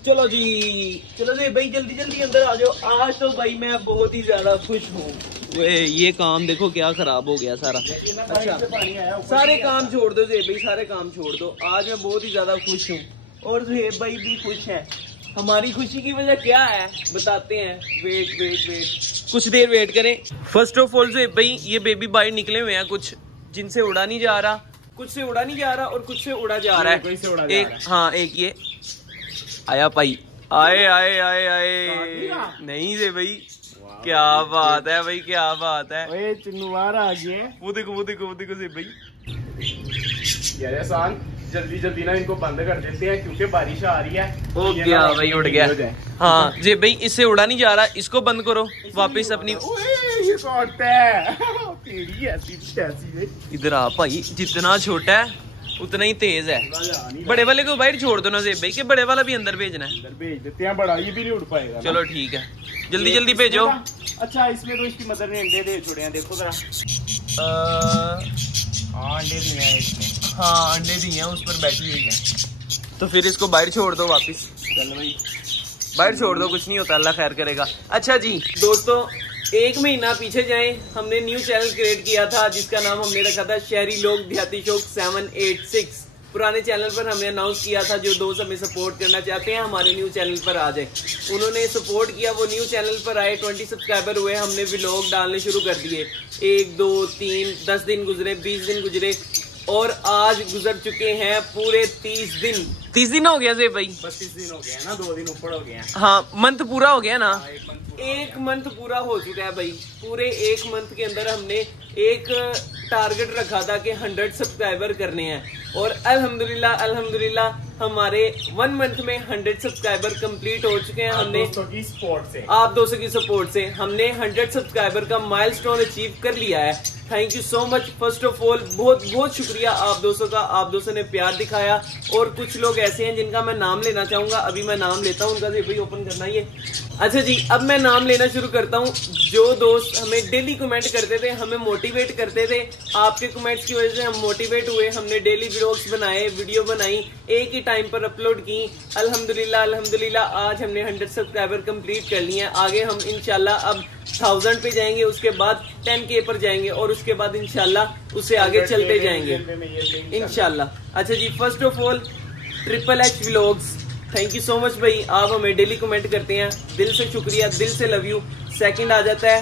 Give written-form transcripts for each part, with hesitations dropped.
चलो जी भाई, जल्दी जल्दी अंदर आ जाओ। आज तो भाई मैं बहुत ही ज्यादा खुश हूँ। ये काम देखो क्या खराब हो गया सारा। अच्छा, सारे काम छोड़ दो ज़ेब भाई, सारे काम छोड़ दो। आज मैं बहुत ही ज्यादा खुश हूँ और ज़ेब भाई भी खुश है। हमारी खुशी की वजह क्या है बताते हैं। वेट कुछ देर वेट करें। फर्स्ट ऑफ ऑल ज़ेब भाई, ये बेबी बाइट निकले हुए हैं कुछ, जिनसे उड़ा नहीं जा रहा, कुछ से उड़ा नहीं जा रहा और कुछ से उड़ा जा रहा है। एक ये आया भाई, आए नहीं से भाई, क्या बात है भाई, क्या बात है। चिन्नुवार आ गए। वो देखो से भाई। यार आसान, जल्दी ना इनको बंद कर देते हैं क्योंकि बारिश आ रही है। ओ गया भाई, उड़ गया। हाँ जी भाई, इससे उड़ा नहीं जा रहा, इसको बंद करो वापस अपनी। इधर आ भाई, जितना छोटा है उतना ही तेज है। बड़े वाले को बाहर छोड़ दो ना ज़ेब भाई, कि बड़े वाला भी अंदर भेजना है। अंदर भेज देते हैं, बड़ा ये भी नहीं उड़ पाएगा। चलो ठीक है, जल्दी भेजो। अच्छा, इसमें तो इसकी मदर ने अंडे दे छोड़े हैं, देखो जरा। अंडे दिए हैं इसमें। हाँ अंडे दिए हैं, उस पर बैठी हुई है। तो फिर इसको बाहर छोड़ दो वापिस। चलो भाई बाहर छोड़ दो, कुछ नहीं होता, अल्लाह खैर करेगा। अच्छा जी दोस्तों, 1 महीना पीछे जाएं, हमने न्यू चैनल क्रिएट किया था जिसका नाम हमने रखा था शहरी लोग देहाती शौक 786। पुराने चैनल पर हमने अनाउंस किया था जो दोस्त हमें सपोर्ट करना चाहते हैं हमारे न्यू चैनल पर आ जाए। उन्होंने सपोर्ट किया, वो न्यू चैनल पर आए, 20 सब्सक्राइबर हुए, हमने व्लॉग डालने शुरू कर दिए। 1 2 3 10 दिन गुजरे, 20 दिन गुजरे और आज गुजर चुके हैं पूरे 30 दिन। 30 दिन हो गया ज़ेब भाई? 32 दिन हो गए हैं ना, 2 दिन ऊपर हो गए हैं। हाँ, मंथ पूरा हो गया ना। एक मंथ पूरा हो चुका है भाई। पूरे 1 मंथ के अंदर हमने एक टारगेट रखा था कि 100 सब्सक्राइबर करने हैं और अल्हम्दुलिल्लाह हमारे 1 मंथ में 100 सब्सक्राइबर कंप्लीट हो चुके हैं। हमने आप दोस्तों की सपोर्ट से हमने 100 सब्सक्राइबर का माइलस्टोन अचीव कर लिया है। Thank you so much. First of all बहुत शुक्रिया आप दोस्तों का, आप दोस्तों ने प्यार दिखाया। और कुछ लोग ऐसे हैं जिनका मैं नाम लेना चाहूंगा, अभी मैं नाम लेता हूँ उनका। भाई ओपन करना ये। अच्छा जी, अब मैं नाम लेना शुरू करता हूँ। जो दोस्त हमें डेली कमेंट करते थे, हमें मोटिवेट करते थे, आपके कमेंट्स की वजह से हम मोटिवेट हुए, हमने डेली व्लॉग्स बनाए, वीडियो बनाई, एक ही टाइम पर अपलोड की। अल्हम्दुलिल्लाह आज हमने 100 सब्सक्राइबर कंप्लीट कर लिए हैं। आगे हम इंशाल्लाह अब 1000 पे जाएंगे, उसके बाद 10K पर जाएंगे और उसके बाद इंशाल्लाह उससे आगे चलते जाएंगे इंशाल्लाह। अच्छा जी, first of all HHH vlogs, thank you so much भाई, आप हमें डेली कमेंट करते हैं, दिल से शुक्रिया, दिल से लव यू। सेकंड आ जाता है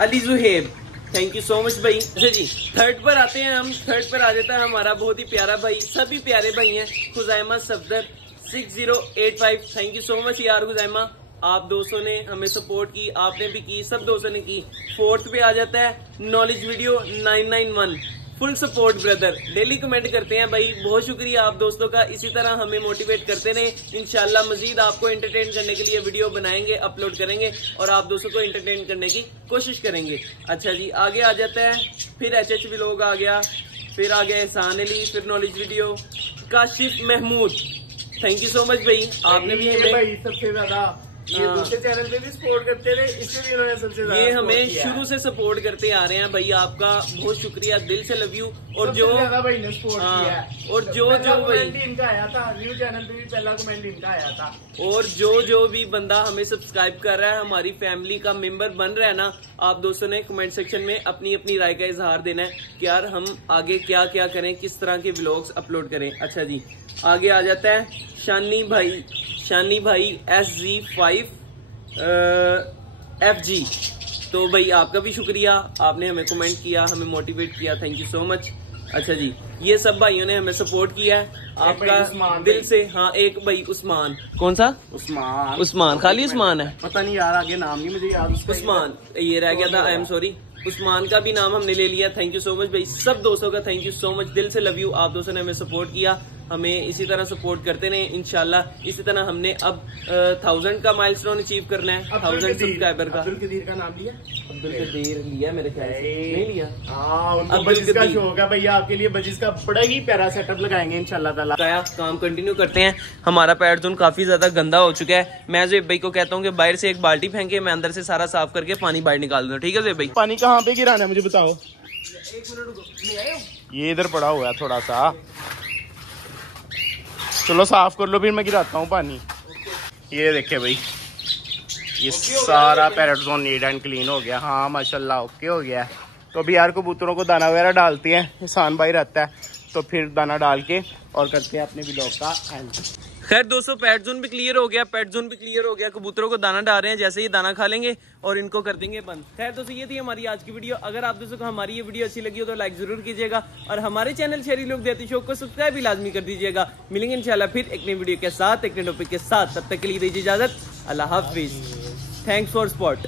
Ali Zuheb, thank you so much भाई। अच्छा जी, थर्ड पर आते हैं हम। थर्ड पर आ जाता है हमारा बहुत ही प्यारा भाई, सभी प्यारे भाई हैं, Khuzaima Safdar 6085, thank you so much यार खुज़ैमा, आप दोस्तों ने हमें सपोर्ट की, आपने भी की, सब दोस्तों ने की। फोर्थ पे आ जाता है knowledge video 991, full support brother, daily comment करते हैं भाई, बहुत शुक्रिया आप दोस्तों का। इसी तरह हमें मोटिवेट करते रहे, इंशाल्लाह मजीद आपको एंटरटेन करने के लिए वीडियो बनाएंगे, अपलोड करेंगे और आप दोस्तों को एंटरटेन करने की कोशिश करेंगे। अच्छा जी, आगे आ जाता है फिर HH व्लॉग आ गया, फिर आ गया एहसान अली, फिर knowledge video, Kashif Mahmood, thank you so much भाई, आपने भी हमें सबसे ज्यादा ये दूसरे चैनल पे भी सपोर्ट करते रहे, इससे भी उन्होंने सबसे ज्यादा ये हमें शुरू से सपोर्ट करते आ रहे हैं भाई, आपका बहुत शुक्रिया, दिल से लव यू। और जो भाई ने सपोर्ट किया है, और जो भाई इनका आया था न्यू चैनल पे भी पहला कमेंट इनका आया था। और जो भी बंदा हमें सब्सक्राइब कर रहा है, हमारी फैमिली का मेंबर बन रहा है ना, आप दोस्तों ने कमेंट सेक्शन में अपनी अपनी राय का इजहार देना है कि यार हम आगे क्या क्या करें, किस तरह के व्लॉग्स अपलोड करें। अच्छा जी, आगे आ जाता है शानी भाई SG5 FG, तो भाई आपका भी शुक्रिया, आपने हमें कमेंट किया, हमें मोटिवेट किया, थैंक यू सो मच। अच्छा जी, ये सब भाइयों ने हमें सपोर्ट किया है आपका दिल से। हाँ, एक भाई उस्मान, कौन सा उस्मान खाली उस्मान है, पता नहीं यार, आगे नाम नहीं मुझे याद। उस्मान ये रह गया था, आई एम सॉरी, उस्मान का भी नाम हमने ले लिया। थैंक यू सो मच भाई, सब दोस्तों का थैंक यू सो मच, दिल से लव यू। आप दोस्तों ने हमें सपोर्ट किया, हमें इसी तरह सपोर्ट करते रहे इंशाल्लाह। इसी तरह हमने अब 1000 का माइलस्टोन अचीव करना है, 1000 सब्सक्राइबर का। अब्दुल कदीर का नाम लिया? अब्दुल कदीर लिया मेरे ख्याल से, नहीं लिया। बजिस का शो होगा भैया आपके लिए, बजिस का बड़ा ही प्यारा सेटअप लगाएंगे इंशाल्लाह ताला। काम कंटिन्यू करते हैं। हमारा पैर जोन काफी ज्यादा गंदा हो चुका है। मैं ज़ेब भाई को कहता हूँ कि बाहर से एक बाल्टी फेंके, मैं अंदर से सारा साफ करके पानी बाहर निकाल दूँ, ठीक है ज़ेब भाई? पानी कहाँ पे गिराना है मुझे बताओ। 1 मिनट रुको, ये इधर पड़ा हुआ है थोड़ा सा। चलो साफ कर लो, फिर मैं गिराता हूँ पानी। ये देखे भाई, ये सारा parrot zone neat and clean हो गया। हाँ माशाल्लाह ओके हो गया है। तो अभी यार कबूतरों को दाना वगैरह डालते हैं, एहसान भाई रहता है, तो फिर दाना डाल के और करते हैं अपने व्लॉग का एंड। खैर दोस्तों, पैट जोन भी क्लियर हो गया, पैट जोन भी क्लियर हो गया। कबूतरों को दाना डाल रहे हैं, जैसे ही दाना खा लेंगे और इनको कर देंगे बंद। खैर दोस्तों, ये थी हमारी आज की वीडियो। अगर आप दोस्तों को हमारी ये वीडियो अच्छी लगी हो तो लाइक जरूर कीजिएगा और हमारे चैनल शहरी लोग देहाती शो को सब्सक्राइब भी लाजमी कर दीजिएगा। मिलेंगे इंशाल्लाह फिर एक नई वीडियो के साथ, एक नए टॉपिक के साथ। तब तक के लिए दीजिए इजाजत। अल्लाह हाफिज। Thanks for support.